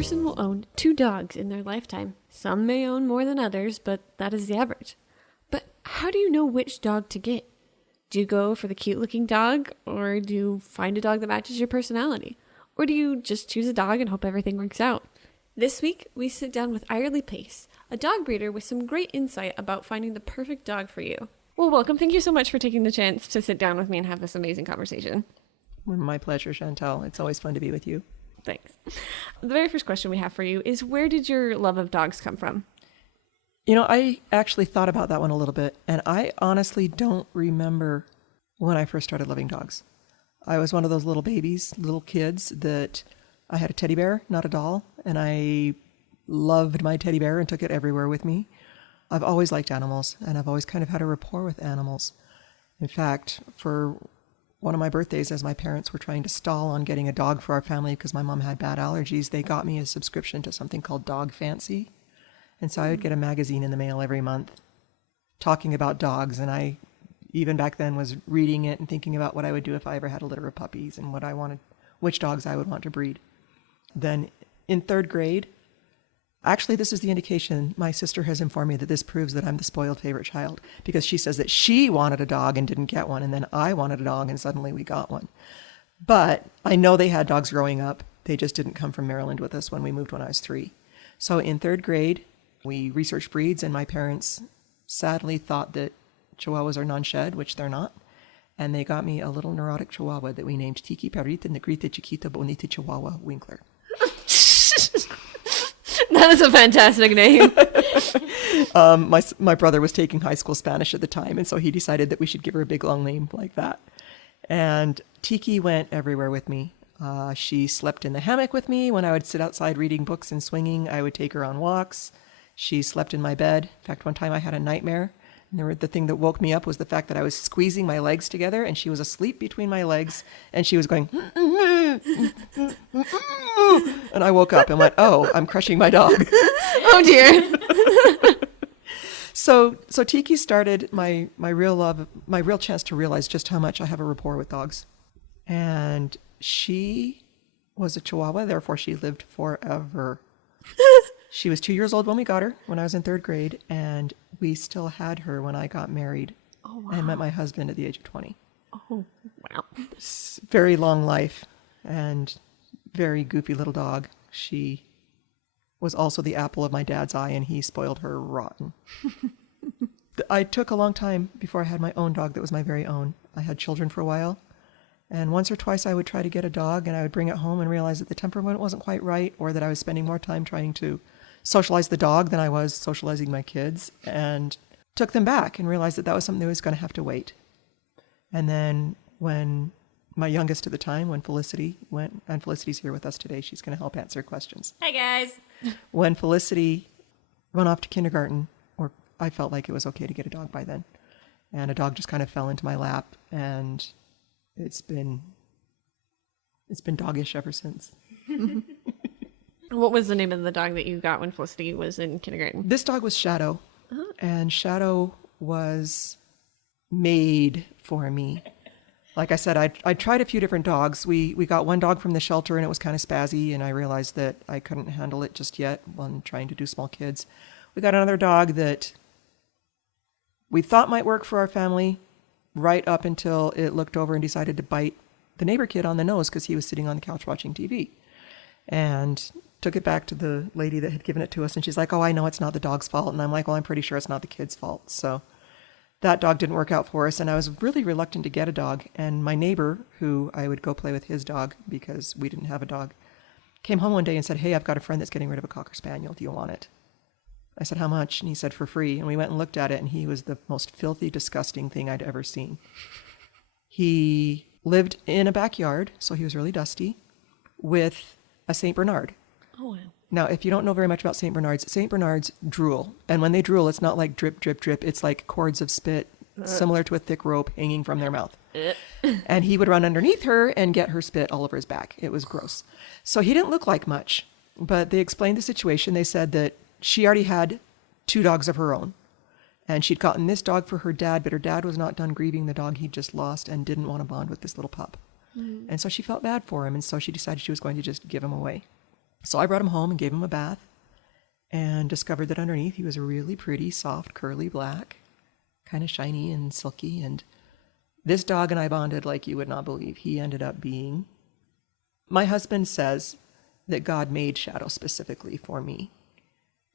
person will own 2 dogs in their lifetime. Some may own more than others, but that is the average. But how do you know which dog to get? Do you go for the cute-looking dog, or do you find a dog that matches your personality? Or do you just choose a dog and hope everything works out? This week, we sit down with Iralee Pace, a dog breeder with some great insight about finding the perfect dog for you. Well, welcome. Thank you so much for taking the chance to sit down with me and have this amazing conversation. My pleasure, Chantal. It's always fun to be with you. Thanks. The very first question we have for you is, where did your love of dogs come from? You know, I actually thought about that one a little bit, and I honestly don't remember when I first started loving dogs. I was one of those little babies, little kids that I had a teddy bear, not a doll, and I loved my teddy bear and took it everywhere with me. I've always liked animals, and I've always kind of had a rapport with animals. In fact, for one of my birthdays, as my parents were trying to stall on getting a dog for our family because my mom had bad allergies, they got me a subscription to something called Dog Fancy. And so I would get a magazine in the mail every month talking about dogs. And I, even back then, was reading it and thinking about what I would do if I ever had a litter of puppies and what I wanted, which dogs I would want to breed. Then in 3rd grade, actually, this is the indication. My sister has informed me that this proves that I'm the spoiled favorite child, because she says that she wanted a dog and didn't get one, and then I wanted a dog and suddenly we got one. But I know they had dogs growing up. They just didn't come from Maryland with us when we moved when I was 3. So in 3rd grade, we researched breeds, and my parents sadly thought that Chihuahuas are non-shed, which they're not. And they got me a little neurotic Chihuahua that we named Tiki Perrita Negrita Chiquita Bonita Chihuahua Winkler. That is a fantastic name. My brother was taking high school Spanish at the time, and so he decided that we should give her a big long name like that. And Tiki went everywhere with me. She slept in the hammock with me when I would sit outside reading books and swinging. I would take her on walks. She slept in my bed. In fact, one time I had a nightmare. And the thing that woke me up was the fact that I was squeezing my legs together, and she was asleep between my legs, and she was going, and I woke up and went, oh, I'm crushing my dog. Oh, dear. So Tiki started my real love, my real chance to realize just how much I have a rapport with dogs. And she was a Chihuahua, therefore she lived forever. She was 2 years old when we got her, when I was in 3rd grade, and we still had her when I got married. Oh, wow. And met my husband at the age of 20. Oh, wow. Very long life and very goofy little dog. She was also the apple of my dad's eye, and he spoiled her rotten. I took a long time before I had my own dog that was my very own. I had children for a while, and once or twice I would try to get a dog, and I would bring it home and realize that the temperament wasn't quite right, or that I was spending more time trying to socialize the dog than I was socializing my kids, and took them back and realized that that was something that was going to have to wait. And then when my youngest at the time, when Felicity went, and Felicity's here with us today, she's going to help answer questions. Hi, guys. When Felicity went off to kindergarten, or I felt like it was okay to get a dog by then, and a dog just kind of fell into my lap, and it's been doggish ever since. What was the name of the dog that you got when Felicity was in kindergarten? This dog was Shadow, and Shadow was made for me. Like I said, I tried a few different dogs. We got one dog from the shelter, and it was kind of spazzy, and I realized that I couldn't handle it just yet when trying to do small kids. We got another dog that we thought might work for our family, right up until it looked over and decided to bite the neighbor kid on the nose because he was sitting on the couch watching TV. And took it back to the lady that had given it to us, and she's like, oh, I know it's not the dog's fault. And I'm like, well, I'm pretty sure it's not the kid's fault. So that dog didn't work out for us, and I was really reluctant to get a dog. And my neighbor, who I would go play with his dog because we didn't have a dog, came home one day and said, hey, I've got a friend that's getting rid of a Cocker Spaniel. Do you want it? I said, how much? And he said, for free. And we went and looked at it, and he was the most filthy, disgusting thing I'd ever seen. He lived in a backyard, so he was really dusty, with a St. Bernard. Oh, wow. Now, if you don't know very much about St. Bernards drool. And when they drool, it's not like drip, drip, drip. It's like cords of spit, similar to a thick rope hanging from their mouth. And he would run underneath her and get her spit all over his back. It was gross. So he didn't look like much. But they explained the situation. They said that she already had 2 dogs of her own. And she'd gotten this dog for her dad, but her dad was not done grieving the dog he'd just lost and didn't want to bond with this little pup. And so she felt bad for him. And so she decided she was going to just give him away. So I brought him home and gave him a bath and discovered that underneath he was a really pretty, soft, curly black, kind of shiny and silky. And this dog and I bonded like you would not believe. He ended up being... My husband says that God made Shadow specifically for me.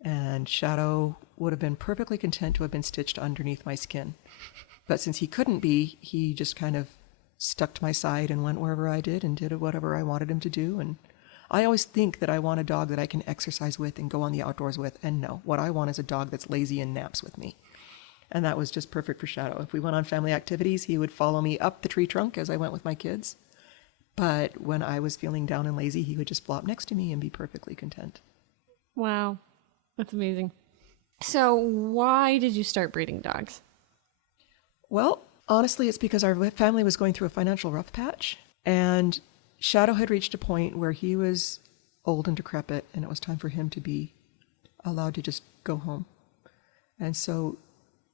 And Shadow would have been perfectly content to have been stitched underneath my skin. But since he couldn't be, he just kind of stuck to my side and went wherever I did and did whatever I wanted him to do. And I always think that I want a dog that I can exercise with and go on the outdoors with. And no, what I want is a dog that's lazy and naps with me. And that was just perfect for Shadow. If we went on family activities, he would follow me up the tree trunk as I went with my kids. But when I was feeling down and lazy, he would just flop next to me and be perfectly content. Wow. That's amazing. So why did you start breeding dogs? Well, honestly, it's because our family was going through a financial rough patch. And Shadow had reached a point where he was old and decrepit, and it was time for him to be allowed to just go home. And so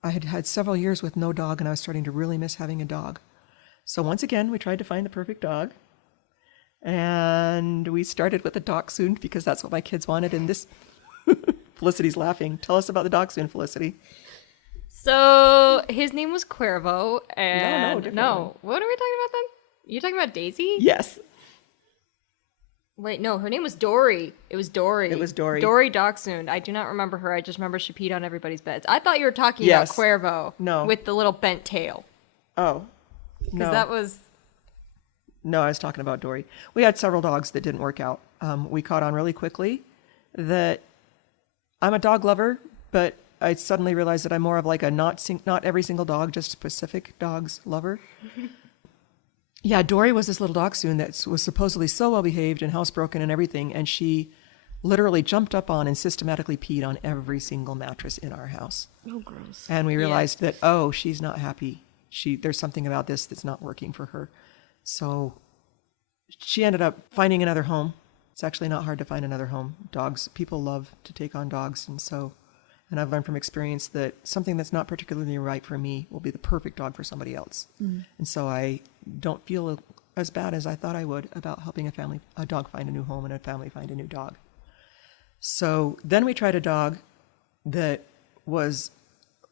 I had had several years with no dog, and I was starting to really miss having a dog. So once again, we tried to find the perfect dog. And we started with a dachshund because that's what my kids wanted. And this, Felicity's laughing. Tell us about the dachshund, Felicity. So his name was Cuervo, and different no, what are we talking about then? You talking about Daisy? Yes. Wait, no, her name was Dory. It was Dory. It was Dory. Dory Dachshund. I do not remember her. I just remember she peed on everybody's beds. I thought you were talking Yes. about Cuervo. No. With the little bent tail. Oh, Because no. that was... No, I was talking about Dory. We had several dogs that didn't work out. We caught on really quickly that I'm a dog lover, but I suddenly realized that I'm more of like a not every single dog, just specific dogs lover. Yeah, Dory was this little dachshund that was supposedly so well behaved and housebroken and everything, and she literally jumped up on and systematically peed on every single mattress in our house. Oh, gross. And we realized that, oh, she's not happy. There's something about this that's not working for her. So she ended up finding another home. It's actually not hard to find another home. People love to take on dogs. And I've learned from experience that something that's not particularly right for me will be the perfect dog for somebody else. Mm. And so I don't feel as bad as I thought I would about helping a dog find a new home and a family find a new dog. So then we tried a dog that was,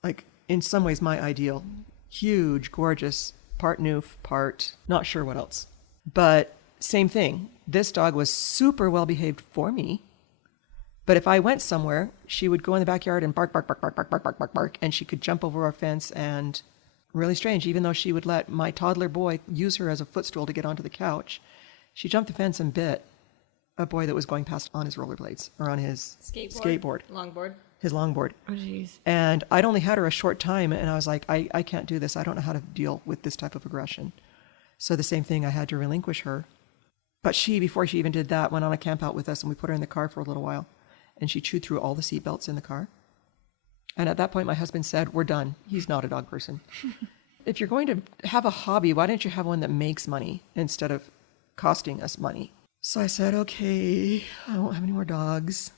like, in some ways my ideal. Huge, gorgeous, part Newf, part not sure what else. But same thing. This dog was super well behaved for me. But if I went somewhere, she would go in the backyard and bark, bark, bark, bark, bark, bark, bark, bark, bark, and she could jump over our fence. And really strange, even though she would let my toddler boy use her as a footstool to get onto the couch, she jumped the fence and bit a boy that was going past on his rollerblades or on his skateboard. Longboard. His longboard. Oh, jeez. And I'd only had her a short time, and I was like, I can't do this. I don't know how to deal with this type of aggression. So the same thing, I had to relinquish her. But before she even did that, went on a camp out with us, and we put her in the car for a little while. And she chewed through all the seatbelts in the car. And at that point, my husband said, we're done. He's not a dog person. If you're going to have a hobby, why don't you have one that makes money instead of costing us money? So I said, okay, I won't have any more dogs.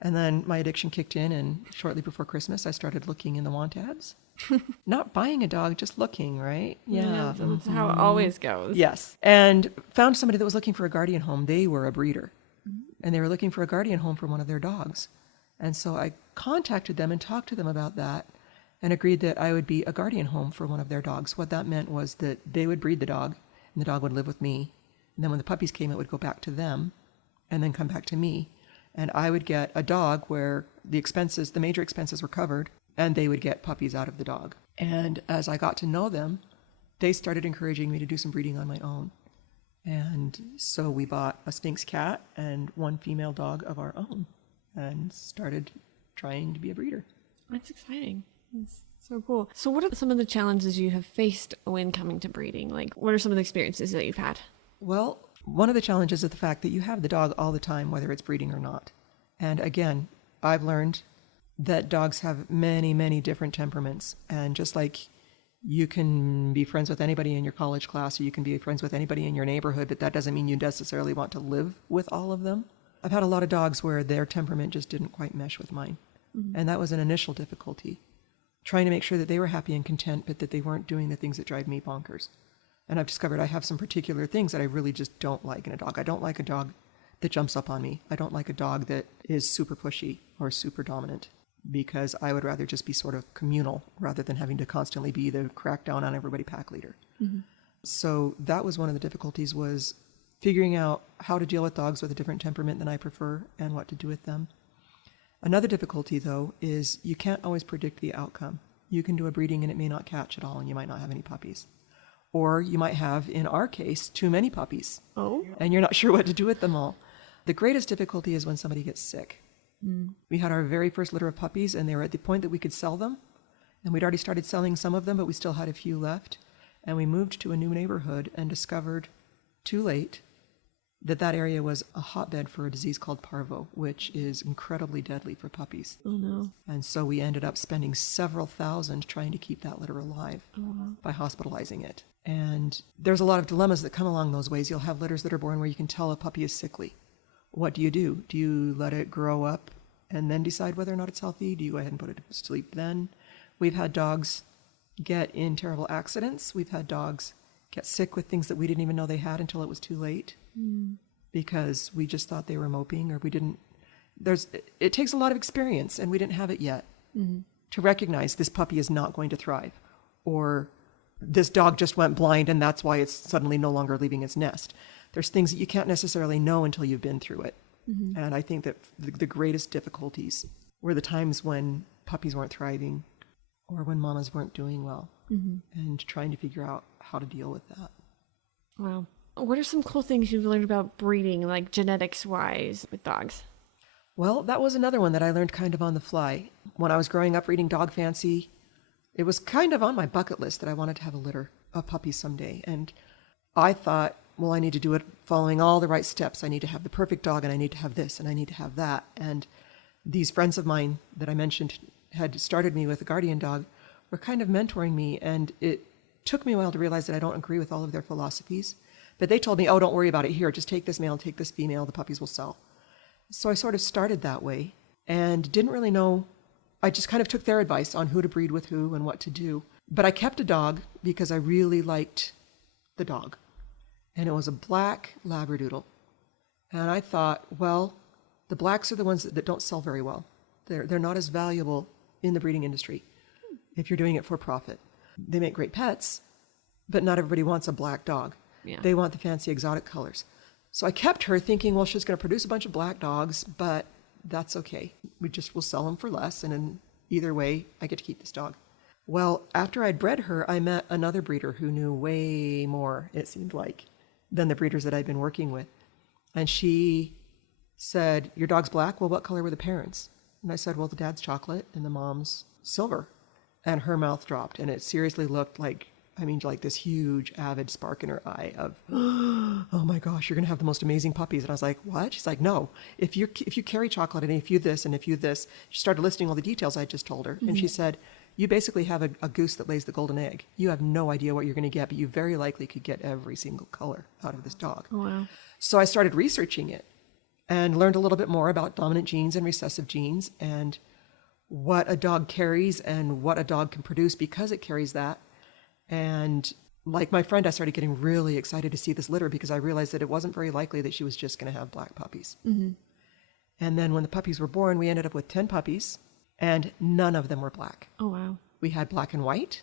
And then my addiction kicked in, and shortly before Christmas, I started looking in the want ads. Not buying a dog, just looking, right? Yeah, so that's how it always goes. Yes. And found somebody that was looking for a guardian home. They were a breeder. And they were looking for a guardian home for one of their dogs. And so I contacted them and talked to them about that and agreed that I would be a guardian home for one of their dogs. What that meant was that they would breed the dog, and the dog would live with me. And then when the puppies came, it would go back to them and then come back to me. And I would get a dog where the major expenses were covered, and they would get puppies out of the dog. And as I got to know them, they started encouraging me to do some breeding on my own. And so we bought a Sphynx cat and one female dog of our own and started trying to be a breeder. That's exciting. That's so cool. So what are some of the challenges you have faced when coming to breeding? Like, what are some of the experiences that you've had? Well, one of the challenges is the fact that you have the dog all the time, whether it's breeding or not. And again, I've learned that dogs have many, many different temperaments. And just like you can be friends with anybody in your college class, or you can be friends with anybody in your neighborhood, but that doesn't mean you necessarily want to live with all of them. I've had a lot of dogs where their temperament just didn't quite mesh with mine. Mm-hmm. And that was an initial difficulty, trying to make sure that they were happy and content, but that they weren't doing the things that drive me bonkers. And I've discovered I have some particular things that I really just don't like in a dog. I don't like a dog that jumps up on me. I don't like a dog that is super pushy or super dominant, because I would rather just be sort of communal rather than having to constantly be the crackdown on everybody pack leader. So that was one of the difficulties, was figuring out how to deal with dogs with a different temperament than I prefer and what to do with them. Another difficulty, though, is you can't always predict the outcome. You can do a breeding and it may not catch at all, and you might not have any puppies. Or you might have, in our case, too many puppies. Oh. And you're not sure what to do with them all. The greatest difficulty is when somebody gets sick. We had our very first litter of puppies, and they were at the point that we could sell them. And we'd already started selling some of them, but we still had a few left. And we moved to a new neighborhood and discovered, too late, that area was a hotbed for a disease called parvo, which is incredibly deadly for puppies. Oh, no. And so we ended up spending several thousand trying to keep that litter alive by hospitalizing it. And there's a lot of dilemmas that come along those ways. You'll have litters that are born where you can tell a puppy is sickly. What do? Do you let it grow up and then decide whether or not it's healthy? Do you go ahead and put it to sleep then? We've had dogs get in terrible accidents. We've had dogs get sick with things that we didn't even know they had until it was too late, because we just thought they were moping, or we didn't. It takes a lot of experience, and we didn't have it yet, to recognize this puppy is not going to thrive, or this dog just went blind and that's why it's suddenly no longer leaving its nest. There's things that you can't necessarily know until you've been through it. And I think that the greatest difficulties were the times when puppies weren't thriving, or when mamas weren't doing well, and trying to figure out how to deal with that. Wow. What are some cool things you've learned about breeding, like genetics-wise, with dogs? Well, that was another one that I learned kind of on the fly. When I was growing up reading Dog Fancy, it was kind of on my bucket list that I wanted to have a litter of puppies someday. And I thought, well, I need to do it following all the right steps. I need to have the perfect dog, and I need to have this, and I need to have that. And these friends of mine that I mentioned had started me with a guardian dog were kind of mentoring me, and it took me a while to realize that I don't agree with all of their philosophies. But they told me, oh, don't worry about it. Here, just take this male, take this female, the puppies will sell. So I sort of started that way and didn't really know. I just kind of took their advice on who to breed with who and what to do. But I kept a dog because I really liked the dog. And it was a black Labradoodle. And I thought, well, the blacks are the ones that don't sell very well. They're not as valuable in the breeding industry if you're doing it for profit. They make great pets, but not everybody wants a black dog. Yeah. They want the fancy exotic colors. So I kept her thinking, well, she's going to produce a bunch of black dogs, but that's okay. We'll sell them for less, and in either way, I get to keep this dog. Well, after I'd bred her, I met another breeder who knew way more, it seemed like, than the breeders that I'd been working with. And she said, your dog's black? Well, what color were the parents? And I said, well, the dad's chocolate and the mom's silver. And her mouth dropped, and it seriously looked like this huge avid spark in her eye of, oh my gosh, you're going to have the most amazing puppies. And I was like, what? She's like, no, if you carry chocolate, and if you this, and if you this. She started listing all the details I just told her. And she said, you basically have a goose that lays the golden egg. You have no idea what you're going to get, but you very likely could get every single color out of this dog. Oh, wow. So I started researching it and learned a little bit more about dominant genes and recessive genes, and what a dog carries and what a dog can produce because it carries that. And like my friend, I started getting really excited to see this litter because I realized that it wasn't very likely that she was just going to have black puppies. And then when the puppies were born, we ended up with 10 puppies, and none of them were black. Oh, wow. We had black and white,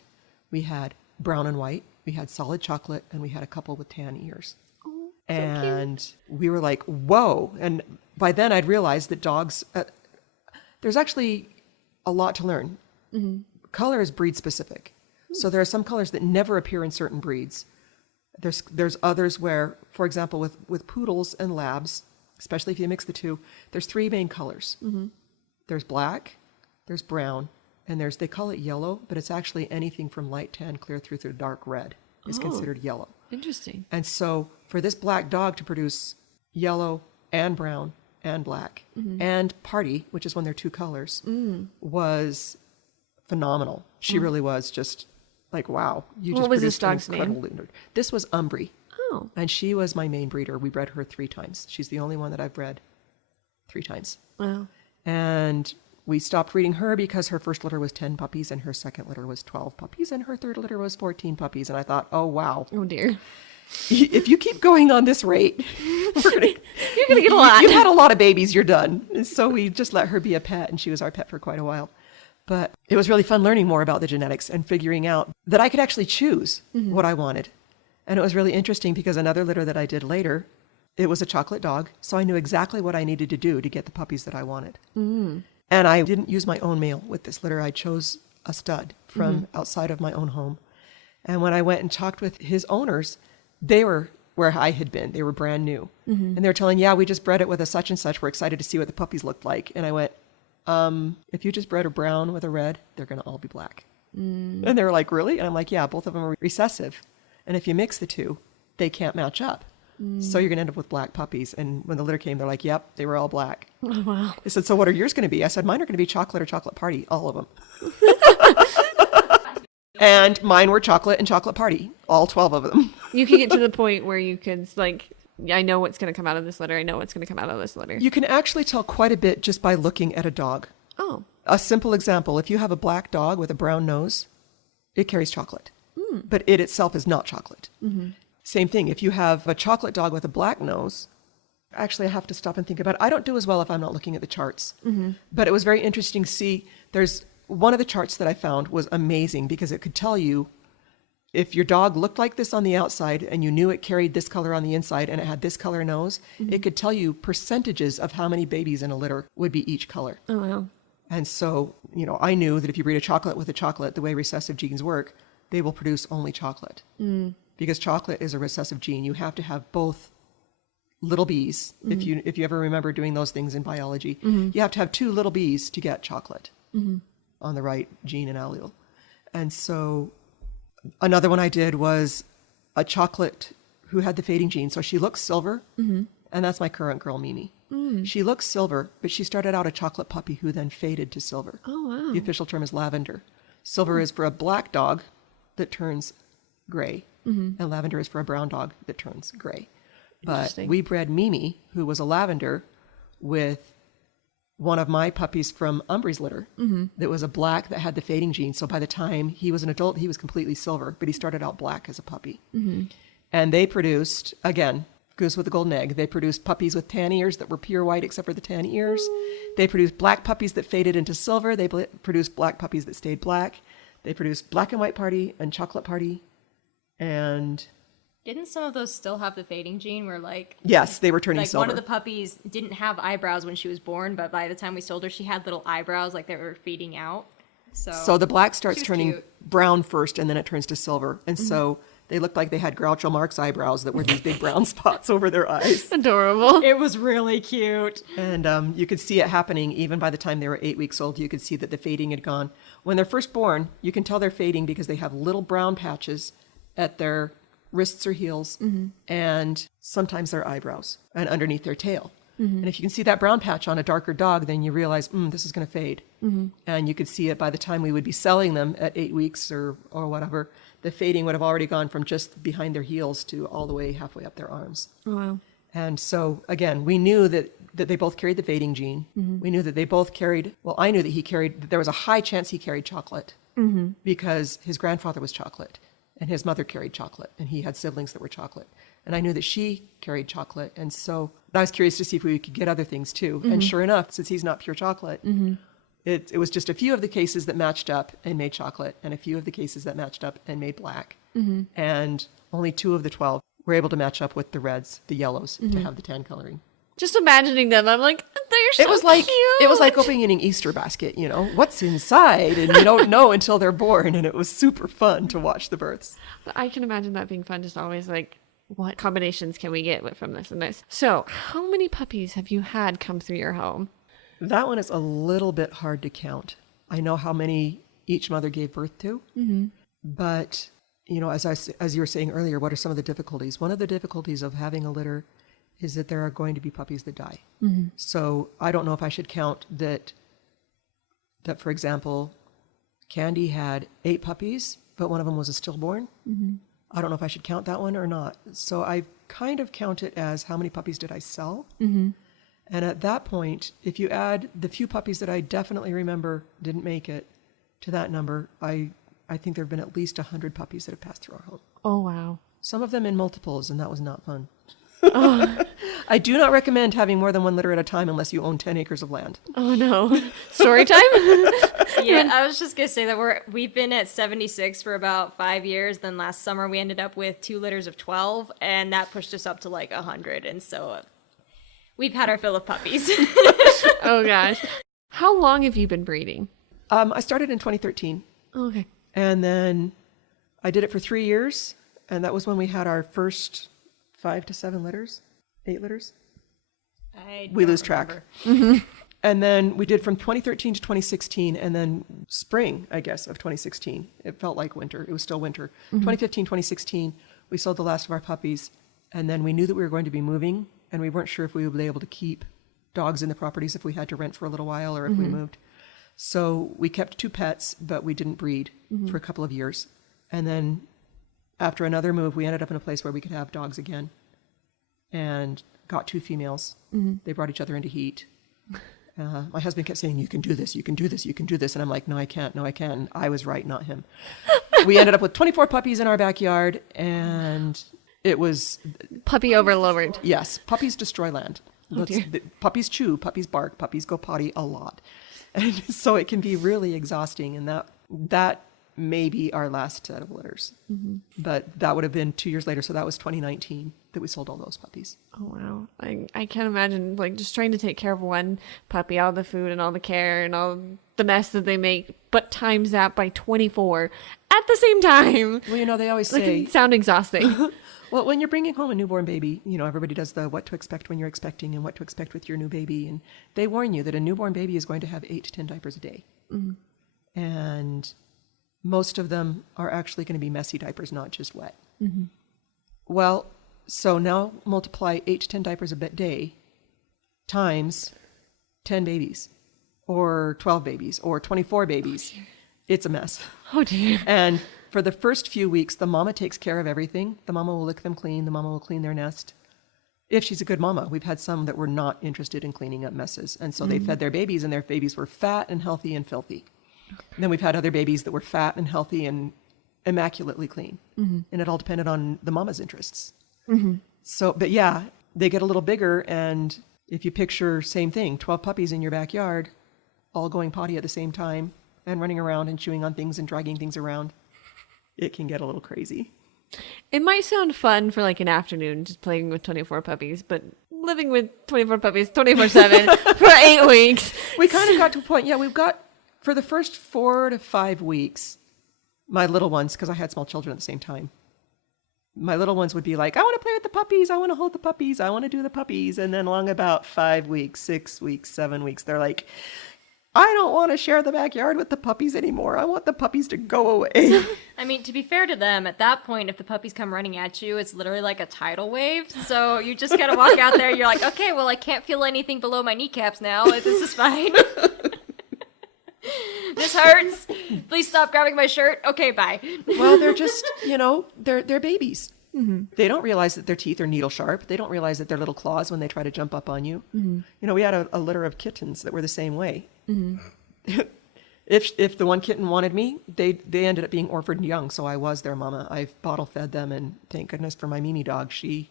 we had brown and white, we had solid chocolate, and we had a couple with tan ears. Oh, And we were like, whoa. And by then I'd realized that dogs, there's actually a lot to learn. Color is breed specific. So there are some colors that never appear in certain breeds. There's others where, for example, with poodles and labs, especially if you mix the two, there's 3 main colors. There's black, there's brown, and they call it yellow, but it's actually anything from light tan clear through to dark red is considered yellow. Interesting. And so for this black dog to produce yellow and brown and black and party, which is when they're 2 colors, was phenomenal. She really was just like, wow. What was this dog's name? This was Umbry. Oh. And she was my main breeder. We bred her 3 times. She's the only one that I've bred 3 times. Wow. And we stopped breeding her because her first litter was 10 puppies and her second litter was 12 puppies and her third litter was 14 puppies. And I thought, oh, wow. Oh, dear. if you keep going on this rate, You're going to get a lot. You've had a lot of babies, you're done. And so we just let her be a pet, and she was our pet for quite a while. But it was really fun learning more about the genetics and figuring out that I could actually choose what I wanted. And it was really interesting because another litter that I did later, it was a chocolate dog. So I knew exactly what I needed to do to get the puppies that I wanted. And I didn't use my own male with this litter. I chose a stud from outside of my own home. And when I went and talked with his owners, they were where I had been. They were brand new. And they were telling, yeah, we just bred it with a such and such. We're excited to see what the puppies looked like. And I went, if you just bred a brown with a red, they're going to all be black. And they were like, really? And I'm like, yeah, both of them are recessive. And if you mix the two, they can't match up. So you're going to end up with black puppies. And when the litter came, they're like, yep, they were all black. Oh, wow. I said, so what are yours going to be? I said, mine are going to be chocolate or chocolate party, all of them. And mine were chocolate and chocolate party, all 12 of them. You could get to the point where you could, like, I know what's going to come out of this litter. I know what's going to come out of this litter. You can actually tell quite a bit just by looking at a dog. Oh. A simple example, if you have a black dog with a brown nose, it carries chocolate. But it itself is not chocolate. Same thing, if you have a chocolate dog with a black nose, actually I have to stop and think about it. I don't do as well if I'm not looking at the charts. But it was very interesting to see, there's one of the charts that I found was amazing because it could tell you if your dog looked like this on the outside and you knew it carried this color on the inside and it had this color nose, it could tell you percentages of how many babies in a litter would be each color. Oh, wow. And so, I knew that if you breed a chocolate with a chocolate, the way recessive genes work, they will produce only chocolate. Because chocolate is a recessive gene. You have to have both little bees. If you ever remember doing those things in biology, you have to have 2 little bees to get chocolate on the right gene and allele. And so another one I did was a chocolate who had the fading gene. So she looks silver, and that's my current girl, Mimi. She looks silver, but she started out a chocolate puppy who then faded to silver. Oh, wow. The official term is lavender. Silver is for a black dog that turns gray, and lavender is for a brown dog that turns gray. But we bred Mimi, who was a lavender, with one of my puppies from Umbree's litter that was a black that had the fading gene. So by the time he was an adult, he was completely silver, but he started out black as a puppy. And they produced, again, goose with the golden egg, they produced puppies with tan ears that were pure white except for the tan ears. They produced black puppies that faded into silver. They produced black puppies that stayed black. They produced black and white party and chocolate party. And Didn't some of those still have the fading gene where yes, they were turning like silver. one of the puppies didn't have eyebrows when she was born, but by the time we sold her, she had little eyebrows like they were fading out. So the black starts she was turning cute. brown first, and then it turns to silver. And so they looked like they had Groucho Marx eyebrows that were these big brown spots over their eyes. Adorable. It was really cute. And you could see it happening even by the time they were 8 weeks old. You could see that the fading had gone. When they're first born, you can tell they're fading because they have little brown patches at their wrists or heels, and sometimes their eyebrows and underneath their tail. And if you can see that brown patch on a darker dog, then you realize, this is going to fade. And you could see it by the time we would be selling them at 8 weeks or whatever. The fading would have already gone from just behind their heels to all the way halfway up their arms. Oh, wow. And so, again, we knew that they both carried the fading gene. We knew that they both carried, I knew that there was a high chance he carried chocolate because his grandfather was chocolate and his mother carried chocolate and he had siblings that were chocolate. And I knew that she carried chocolate. And so I was curious to see if we could get other things too. And sure enough, since he's not pure chocolate, it was just a few of the cases that matched up and made chocolate and a few of the cases that matched up and made black. And only 2 of the 12 were able to match up with the reds, the yellows, to have the tan coloring. Just imagining them, I'm like, they're so It was like cute. it was like opening an Easter basket, what's inside, and you don't know until they're born, and it was super fun to watch the births. But I can imagine that being fun, just always like, what combinations can we get from this and this? So, how many puppies have you had come through your home? That one is a little bit hard to count. I know how many each mother gave birth to, but as you were saying earlier, what are some of the difficulties? One of the difficulties of having a litter is that there are going to be puppies that die. So I don't know if I should count that, for example, Candy had 8 puppies, but one of them was a stillborn. I don't know if I should count that one or not. So I kind of count it as how many puppies did I sell? And at that point, if you add the few puppies that I definitely remember didn't make it to that number, I think there have been at least 100 puppies that have passed through our home. Oh, wow. Some of them in multiples, and that was not fun. I do not recommend having more than one litter at a time unless you own 10 acres of land. Oh no. Story time? Yeah, I was just gonna say that we've been at 76 for about 5 years. Then last summer we ended up with 2 litters of 12, and that pushed us up to like 100. And so we've had our fill of puppies. Oh gosh. How long have you been breeding? I started in 2013, Okay. and then I did it for 3 years, and that was when we had our first 5 to 7 litters, 8 litters. We lose track. And then we did from 2013 to 2016, and then spring, I guess, of 2016. It felt like winter. It was still winter. 2015, 2016, we sold the last of our puppies, and then we knew that we were going to be moving, and we weren't sure if we would be able to keep dogs in the properties if we had to rent for a little while or if we moved. So we kept 2 pets, but we didn't breed for a couple of years. And then after another move, we ended up in a place where we could have dogs again, and got 2 females. They brought each other into heat. My husband kept saying, you can do this, you can do this, you can do this. And I'm like, no, I can't, no, I can. And I was right, not him. We ended up with 24 puppies in our backyard, and it was... Puppy overload. Yes, puppies destroy land. Puppies chew, puppies bark, puppies go potty a lot. And so it can be really exhausting, and that may be our last set of litters. But that would have been 2 years later, so that was 2019 that we sold all those puppies. Oh wow. I can't imagine like just trying to take care of one puppy, all the food and all the care and all the mess that they make, but times that by 24 at the same time. Well, they always Like, say... it sound exhausting. Well, when you're bringing home a newborn baby, everybody does the what to expect when you're expecting and what to expect with your new baby. And they warn you that a newborn baby is going to have 8 to 10 diapers a day. And most of them are actually going to be messy diapers, not just wet. Well, so now multiply 8 to 10 diapers a day times 10 babies or 12 babies or 24 babies. It's a mess. Oh dear. And for the first few weeks, the mama takes care of everything. The mama will lick them clean. The mama will clean their nest. If she's a good mama. We've had some that were not interested in cleaning up messes. And so they fed their babies, and their babies were fat and healthy and filthy. And then we've had other babies that were fat and healthy and immaculately clean. And it all depended on the mama's interests. So, but yeah, they get a little bigger, and if you picture same thing, 12 puppies in your backyard, all going potty at the same time and running around and chewing on things and dragging things around, it can get a little crazy. It might sound fun for like an afternoon just playing with 24 puppies, but living with 24 puppies 24/7 for 8 weeks. We kind of got to a point, we've got, for the first 4 to 5 weeks, my little ones, because I had small children at the same time, my little ones would be like, I want to play with the puppies. I want to hold the puppies. I want to do the puppies. And then along about 5 weeks, 6 weeks, 7 weeks, they're like, I don't want to share the backyard with the puppies anymore. I want the puppies to go away. I mean, to be fair to them, at that point, if the puppies come running at you, it's literally like a tidal wave. So you just gotta walk out there. You're like, okay, well, I can't feel anything below my kneecaps now. This is fine. This hurts. Please stop grabbing my shirt. Okay, bye. Well, they're just, they're babies. They don't realize that their teeth are needle sharp. They don't realize that they're little claws when they try to jump up on you. We had a litter of kittens that were the same way. If the one kitten wanted me, they ended up being orphaned young, so I was their mama. I've bottle fed them, and thank goodness for my Mimi dog. She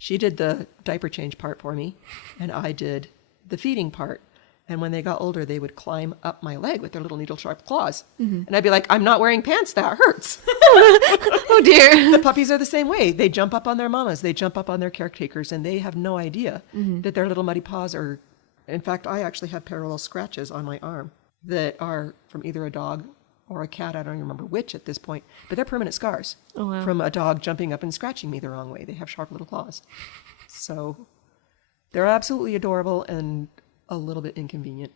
did the diaper change part for me, and I did the feeding part. And when they got older, they would climb up my leg with their little needle-sharp claws. And I'd be like, I'm not wearing pants, that hurts. Oh, dear. The puppies are the same way. They jump up on their mamas. They jump up on their caretakers, and they have no idea that their little muddy paws are... In fact, I actually have parallel scratches on my arm that are from either a dog or a cat. I don't even remember which at this point, but they're permanent scars from a dog jumping up and scratching me the wrong way. They have sharp little claws. So they're absolutely adorable and a little bit inconvenient.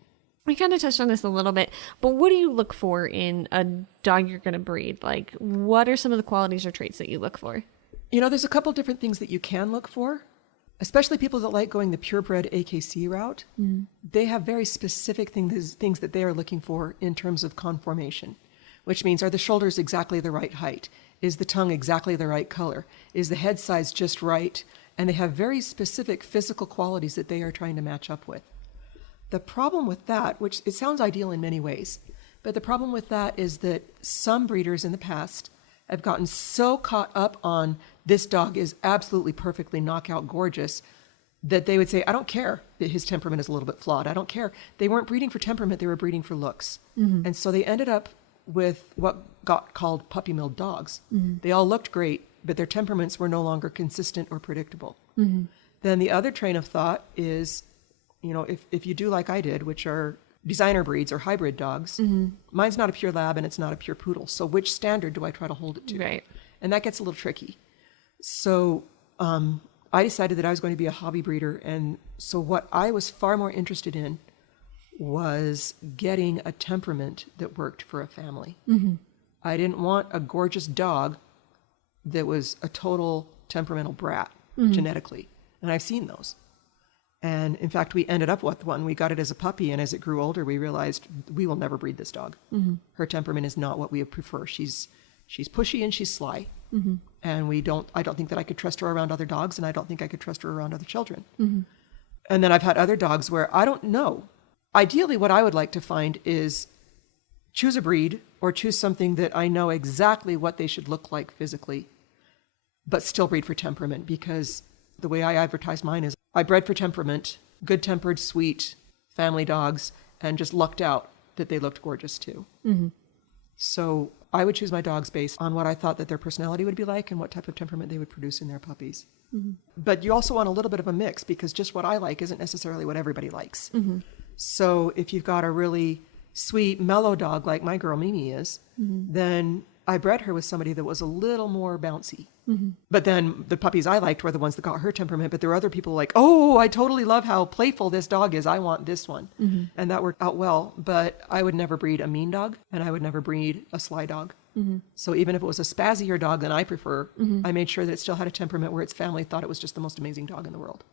We kind of touched on this a little bit, but what do you look for in a dog you're going to breed? Like, what are some of the qualities or traits that you look for? There's a couple different things that you can look for, especially people that like going the purebred AKC route. They have very specific things that they are looking for in terms of conformation, which means, are the shoulders exactly the right height? Is the tongue exactly the right color? Is the head size just right? And they have very specific physical qualities that they are trying to match up with. The problem with that, which it sounds ideal in many ways, but the problem with that is that some breeders in the past have gotten so caught up on this dog is absolutely perfectly knockout gorgeous that they would say, I don't care that his temperament is a little bit flawed. I don't care. They weren't breeding for temperament, they were breeding for looks. And so they ended up with what got called puppy mill dogs. They all looked great, but their temperaments were no longer consistent or predictable. Then the other train of thought is, you know, if you do like I did, which are designer breeds or hybrid dogs, mine's not a pure lab and it's not a pure poodle. So which standard do I try to hold it to? Right. And that gets a little tricky. So I decided that I was going to be a hobby breeder. And so what I was far more interested in was getting a temperament that worked for a family. I didn't want a gorgeous dog that was a total temperamental brat genetically. And I've seen those. And in fact, we ended up with one. We got it as a puppy, and as it grew older, we realized we will never breed this dog. Her temperament is not what we would prefer. She's pushy and she's sly. And I don't think that I could trust her around other dogs, and I don't think I could trust her around other children. And then I've had other dogs where I don't know. Ideally, what I would like to find is choose a breed or choose something that I know exactly what they should look like physically, but still breed for temperament, because the way I advertise mine is I bred for temperament, good-tempered, sweet family dogs, and just lucked out that they looked gorgeous too. So I would choose my dogs based on what I thought that their personality would be like and what type of temperament they would produce in their puppies. But you also want a little bit of a mix, because just what I like isn't necessarily what everybody likes. So if you've got a really sweet, mellow dog like my girl Mimi is, then I bred her with somebody that was a little more bouncy. But then the puppies I liked were the ones that got her temperament. But there were other people like, oh, I totally love how playful this dog is. I want this one. And that worked out well. But I would never breed a mean dog, and I would never breed a sly dog. So even if it was a spazzier dog than I prefer, I made sure that it still had a temperament where its family thought it was just the most amazing dog in the world.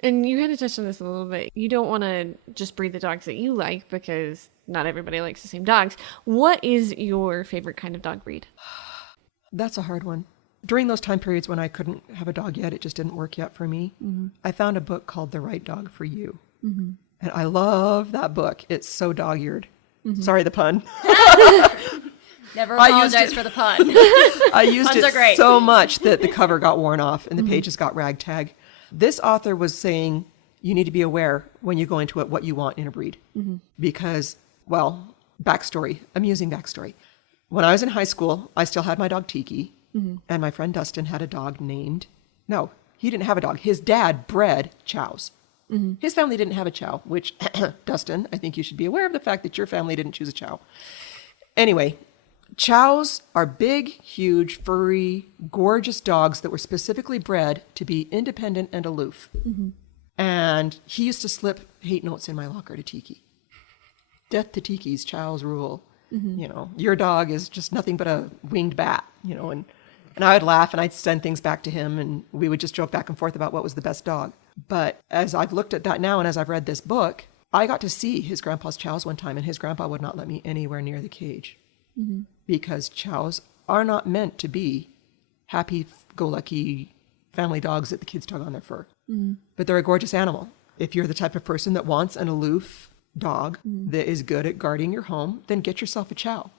And you had to touch on this a little bit. You don't want to just breed the dogs that you like, because not everybody likes the same dogs. What is your favorite kind of dog breed? That's a hard one. During those time periods when I couldn't have a dog yet, it just didn't work yet for me, I found a book called The Right Dog for You. And I love that book. It's so dog-eared. Sorry, the pun. Never apologize for the pun. I used Puns are it great. so much that the cover got worn off and the pages got ragtag. This author was saying you need to be aware when you go into it what you want in a breed. Because, well, amusing backstory. When I was in high school, I still had my dog Tiki, and my friend Dustin had a dog no, he didn't have a dog. His dad bred chows. His family didn't have a chow, which, Dustin, I think you should be aware of the fact that your family didn't choose a chow. Anyway, chows are big, huge, furry, gorgeous dogs that were specifically bred to be independent and aloof. And he used to slip hate notes in my locker to Tiki. Death to Tiki's, chows rule. You know, your dog is just nothing but a winged bat, you know, and I would laugh and I'd send things back to him and we would just joke back and forth about what was the best dog. But as I've looked at that now and as I've read this book, I got to see his grandpa's chows one time, and his grandpa would not let me anywhere near the cage because chows are not meant to be happy-go-lucky family dogs that the kids tug on their fur. But they're a gorgeous animal. If you're the type of person that wants an aloof dog that is good at guarding your home, then get yourself a chow.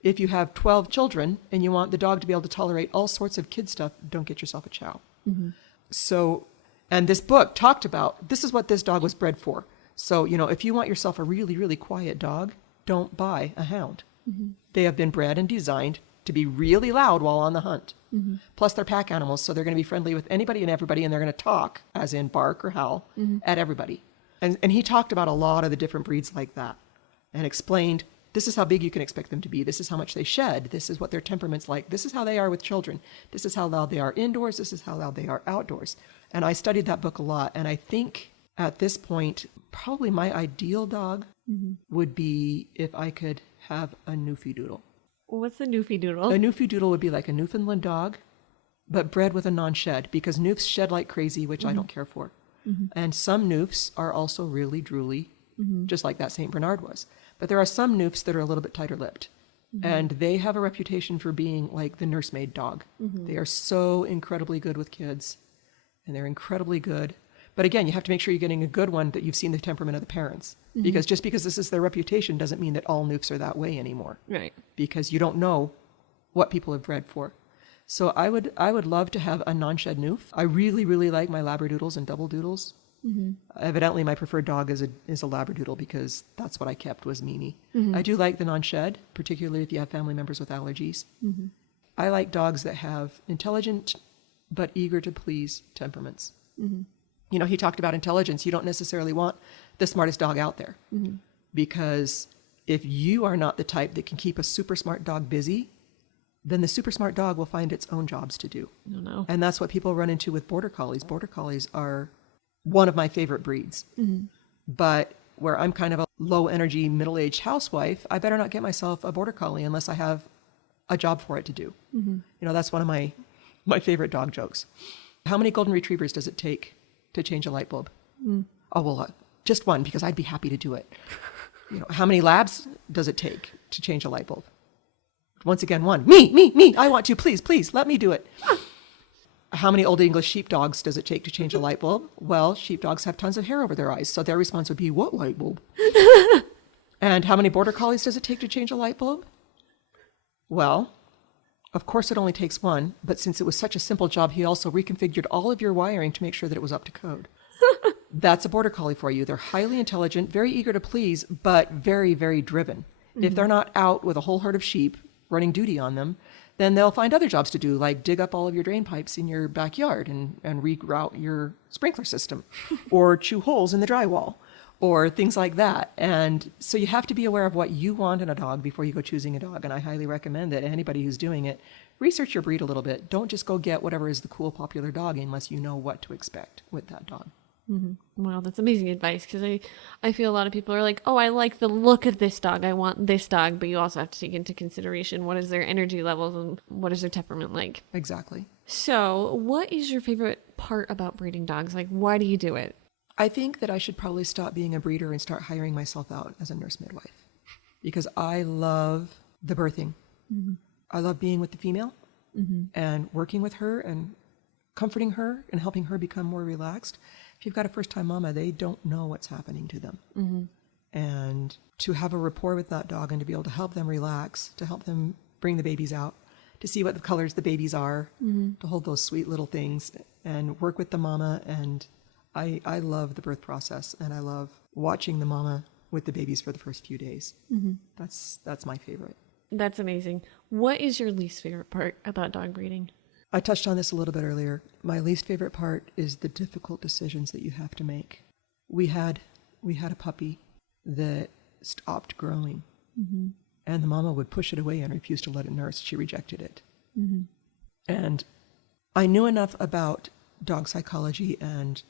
If you have 12 children and you want the dog to be able to tolerate all sorts of kid stuff, don't get yourself a chow. So, and this book talked about, this is what this dog was bred for. So, you know, if you want yourself a really, really quiet dog, don't buy a hound. They have been bred and designed to be really loud while on the hunt. Plus they're pack animals, so they're going to be friendly with anybody and everybody, and they're going to talk, as in bark or howl, at everybody. And he talked about a lot of the different breeds like that and explained, this is how big you can expect them to be. This is how much they shed. This is what their temperament's like. This is how they are with children. This is how loud they are indoors. This is how loud they are outdoors. And I studied that book a lot. And I think at this point, probably my ideal dog would be if I could have a Newfie Doodle. What's a Newfie Doodle? A Newfie Doodle would be like a Newfoundland dog, but bred with a non-shed, because Newfs shed like crazy, which I don't care for. And some Newfs are also really drooly, just like that St. Bernard was. But there are some Newfs that are a little bit tighter-lipped, and they have a reputation for being like the nursemaid dog. They are so incredibly good with kids, and they're incredibly good. But again, you have to make sure you're getting a good one that you've seen the temperament of the parents, because just because this is their reputation doesn't mean that all Newfs are that way anymore. Right. Because you don't know what people have bred for. So I would love to have a non-shed Noof. I really, really like my Labradoodles and Double Doodles. Evidently, my preferred dog is a Labradoodle because that's what I kept was Mimi. I do like the non-shed, particularly if you have family members with allergies. I like dogs that have intelligent but eager to please temperaments. You know, he talked about intelligence. You don't necessarily want the smartest dog out there because if you are not the type that can keep a super smart dog busy, then the super smart dog will find its own jobs to do. I don't know. And that's what people run into with Border Collies. Border Collies are one of my favorite breeds. But where I'm kind of a low energy, middle-aged housewife, I better not get myself a Border Collie unless I have a job for it to do. You know, that's one of my favorite dog jokes. How many golden retrievers does it take to change a light bulb? Oh, well, just one, because I'd be happy to do it. You know, how many labs does it take to change a light bulb? Once again, one. Me. I want to. Please, let me do it. How many Old English sheepdogs does it take to change a light bulb? Well, sheepdogs have tons of hair over their eyes, so their response would be, what light bulb? And how many Border Collies does it take to change a light bulb? Well, of course it only takes one, but since it was such a simple job, he also reconfigured all of your wiring to make sure that it was up to code. That's a Border Collie for you. They're highly intelligent, very eager to please, but very, very driven. If they're not out with a whole herd of sheep running duty on them, then they'll find other jobs to do, like dig up all of your drain pipes in your backyard and reroute your sprinkler system, or chew holes in the drywall, or things like that. And so you have to be aware of what you want in a dog before you go choosing a dog. And I highly recommend that anybody who's doing it, research your breed a little bit. Don't just go get whatever is the cool, popular dog unless you know what to expect with that dog. Wow, that's amazing advice, because I feel a lot of people are like, oh, I like the look of this dog, I want this dog, but you also have to take into consideration what is their energy levels and what is their temperament like. Exactly. So what is your favorite part about breeding dogs? Like, why do you do it? I think that I should probably stop being a breeder and start hiring myself out as a nurse midwife, because I love the birthing. I love being with the female and working with her and comforting her and helping her become more relaxed. If you've got a first-time mama, they don't know what's happening to them. And to have a rapport with that dog and to be able to help them relax, to help them bring the babies out, to see what the colors the babies are, to hold those sweet little things and work with the mama. And I love the birth process, and I love watching the mama with the babies for the first few days. That's my favorite. That's amazing. What is your least favorite part about dog breeding? I touched on this a little bit earlier. My least favorite part is the difficult decisions that you have to make. We had a puppy that stopped growing, and the mama would push it away and refuse to let it nurse. She rejected it. And I knew enough about dog psychology and,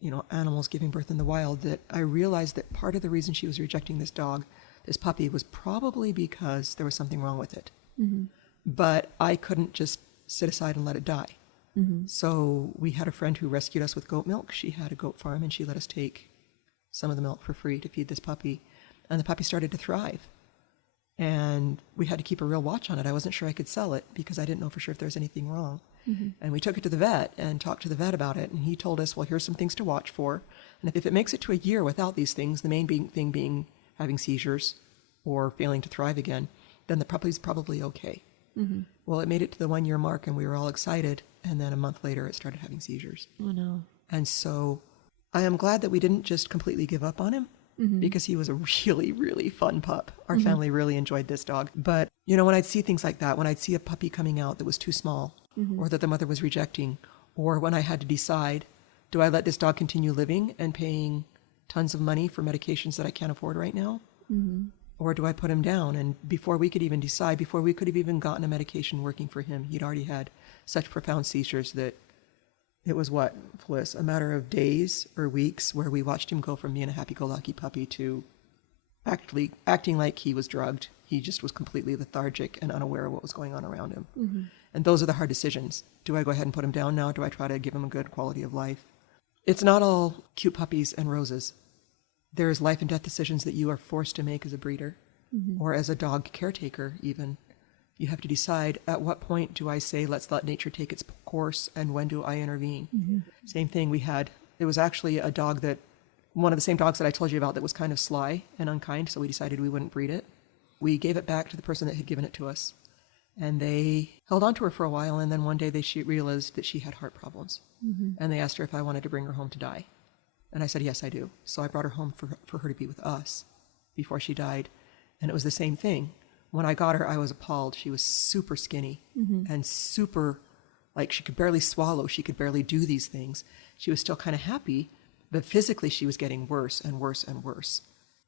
you know, animals giving birth in the wild that I realized that part of the reason she was rejecting this puppy, was probably because there was something wrong with it. But I couldn't just sit aside and let it die. So we had a friend who rescued us with goat milk. She had a goat farm, and she let us take some of the milk for free to feed this puppy. And the puppy started to thrive. And we had to keep a real watch on it. I wasn't sure I could sell it because I didn't know for sure if there was anything wrong. And we took it to the vet and talked to the vet about it. And he told us, well, here's some things to watch for. And if it makes it to a year without these things, the main thing being having seizures or failing to thrive again, then the puppy's probably okay. Well, it made it to the 1 year mark, and we were all excited. And then a month later, it started having seizures. Oh, no. And so I am glad that we didn't just completely give up on him, because he was a really, really fun pup. Our family really enjoyed this dog. But, you know, when I'd see things like that, when I'd see a puppy coming out that was too small, or that the mother was rejecting, or when I had to decide, do I let this dog continue living and paying tons of money for medications that I can't afford right now? Or do I put him down? And before we could even decide, before we could have even gotten a medication working for him, he'd already had such profound seizures that it was what, Phyllis, a matter of days or weeks where we watched him go from being a happy-go-lucky puppy to acting like he was drugged. He just was completely lethargic and unaware of what was going on around him. And those are the hard decisions. Do I go ahead and put him down now? Do I try to give him a good quality of life? It's not all cute puppies and roses. There's life and death decisions that you are forced to make as a breeder, or as a dog caretaker even. You have to decide, at what point do I say, let's let nature take its course, and when do I intervene? Same thing it was actually a dog that, one of the same dogs that I told you about that was kind of sly and unkind, so we decided we wouldn't breed it. We gave it back to the person that had given it to us. And they held on to her for a while, and then one day she realized that she had heart problems. And they asked her if I wanted to bring her home to die. And I said, yes, I do. So I brought her home for her to be with us before she died. And it was the same thing. When I got her, I was appalled. She was super skinny and super, like she could barely swallow. She could barely do these things. She was still kind of happy, but physically she was getting worse and worse and worse.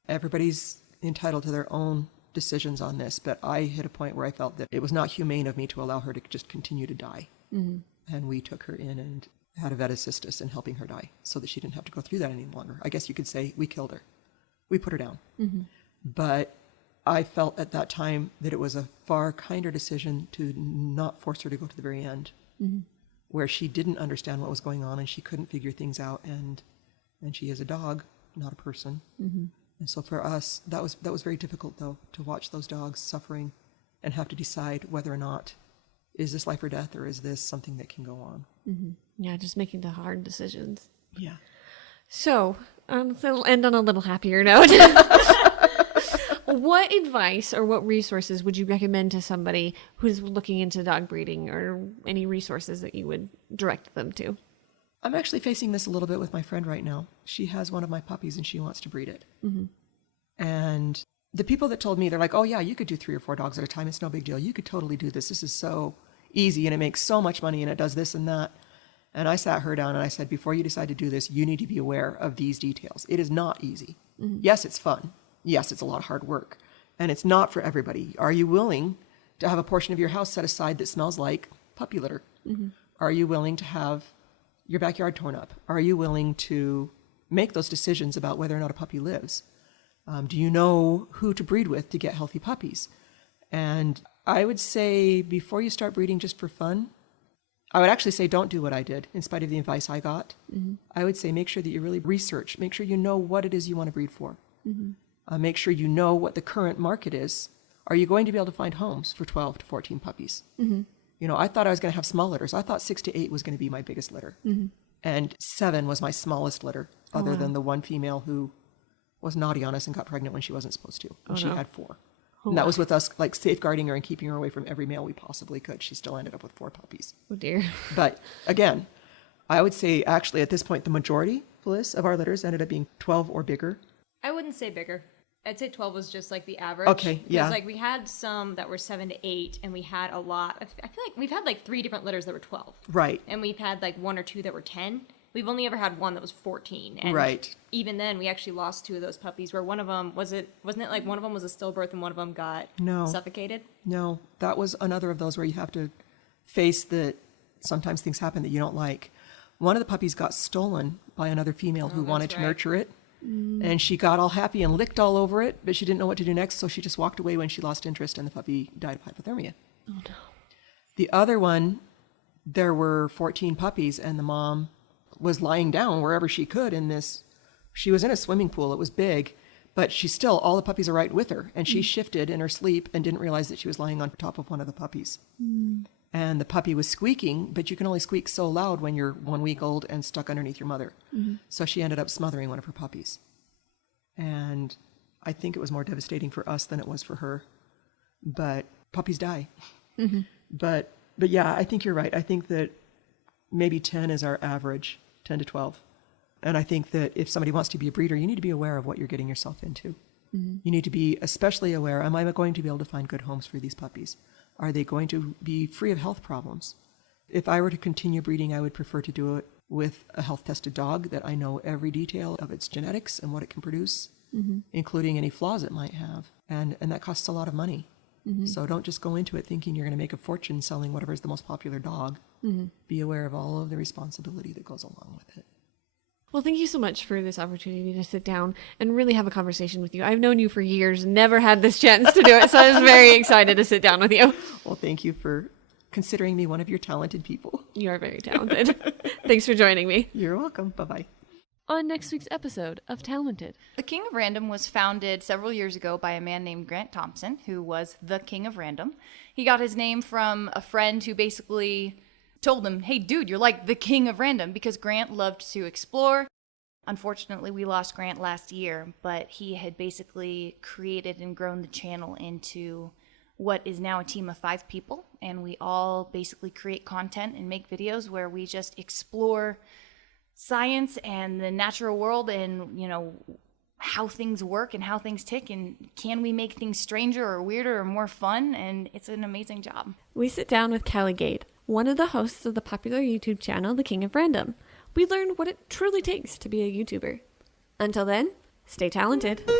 Everybody's entitled to their own decisions on this, but I hit a point where I felt that it was not humane of me to allow her to just continue to die. And we took her in and had a vet assist us in helping her die so that she didn't have to go through that any longer. I guess you could say we killed her. We put her down. But I felt at that time that it was a far kinder decision to not force her to go to the very end, where she didn't understand what was going on and she couldn't figure things out. And she is a dog, not a person. And so for us, that was very difficult, though, to watch those dogs suffering and have to decide whether or not, is this life or death, or is this something that can go on? Yeah, just making the hard decisions. Yeah. So we'll end on a little happier note. What advice or what resources would you recommend to somebody who's looking into dog breeding, or any resources that you would direct them to? I'm actually facing this a little bit with my friend right now. She has one of my puppies and she wants to breed it. And the people that told me, they're like, oh yeah, you could do 3 or 4 dogs at a time. It's no big deal. You could totally do this. This is so easy and it makes so much money and it does this and that. And I sat her down and I said, before you decide to do this, you need to be aware of these details. It is not easy. Yes, it's fun. Yes, it's a lot of hard work. And it's not for everybody. Are you willing to have a portion of your house set aside that smells like puppy litter? Are you willing to have your backyard torn up? Are you willing to make those decisions about whether or not a puppy lives? Do you know who to breed with to get healthy puppies? And I would say before you start breeding just for fun, I would actually say don't do what I did, in spite of the advice I got. I would say make sure that you really research. Make sure you know what it is you want to breed for. Make sure you know what the current market is. Are you going to be able to find homes for 12 to 14 puppies? You know, I thought I was going to have small litters. I thought 6 to 8 was going to be my biggest litter. And 7 was my smallest litter, other than the one female who was naughty on us and got pregnant when she wasn't supposed to. And she had 4. And that was with us like safeguarding her and keeping her away from every male we possibly could. She still ended up with 4 puppies. Oh dear. But again, I would say actually at this point, the majority, Phyllis, of our litters ended up being 12 or bigger. I wouldn't say bigger. I'd say 12 was just like the average. Okay, yeah. Because like we had some that were 7 to 8, and we had a lot. I feel like we've had like 3 different litters that were 12. Right. And we've had like 1 or 2 that were 10. We've only ever had one that was 14. And right. Even then, we actually lost 2 of those puppies. Where one of them wasn't it like one of them was a stillbirth and one of them got suffocated? No, that was another of those where you have to face that sometimes things happen that you don't like. One of the puppies got stolen by another female who wanted to nurture it. And she got all happy and licked all over it, but she didn't know what to do next, so she just walked away when she lost interest, and the puppy died of hypothermia. Oh no. The other one, there were 14 puppies, and the mom was lying down wherever she could in this. She was in a swimming pool. It was big, but she still, all the puppies are right with her, and she shifted in her sleep and didn't realize that she was lying on top of one of the puppies. And the puppy was squeaking, but you can only squeak so loud when you're 1 week old and stuck underneath your mother. So she ended up smothering one of her puppies. And I think it was more devastating for us than it was for her. But puppies die. But yeah, I think you're right. I think that maybe 10 is our average, 10 to 12. And I think that if somebody wants to be a breeder, you need to be aware of what you're getting yourself into. You need to be especially aware, am I going to be able to find good homes for these puppies? Are they going to be free of health problems? If I were to continue breeding, I would prefer to do it with a health-tested dog that I know every detail of its genetics and what it can produce, including any flaws it might have. And that costs a lot of money. So don't just go into it thinking you're going to make a fortune selling whatever is the most popular dog. Be aware of all of the responsibility that goes along with it. Well, thank you so much for this opportunity to sit down and really have a conversation with you. I've known you for years, never had this chance to do it, so I was very excited to sit down with you. Well, thank you for considering me one of your talented people. You are very talented. Thanks for joining me. You're welcome. Bye-bye. On next week's episode of Talented. The King of Random was founded several years ago by a man named Grant Thompson, who was the King of Random. He got his name from a friend who basically told him, hey, dude, you're like the King of Random, because Grant loved to explore. Unfortunately, we lost Grant last year, but he had basically created and grown the channel into what is now a team of 5 people, and we all basically create content and make videos where we just explore science and the natural world and, you know, how things work and how things tick, and can we make things stranger or weirder or more fun, and it's an amazing job. We sit down with Callie Gade, one of the hosts of the popular YouTube channel The King of Random. We learn what it truly takes to be a YouTuber. Until then, stay talented.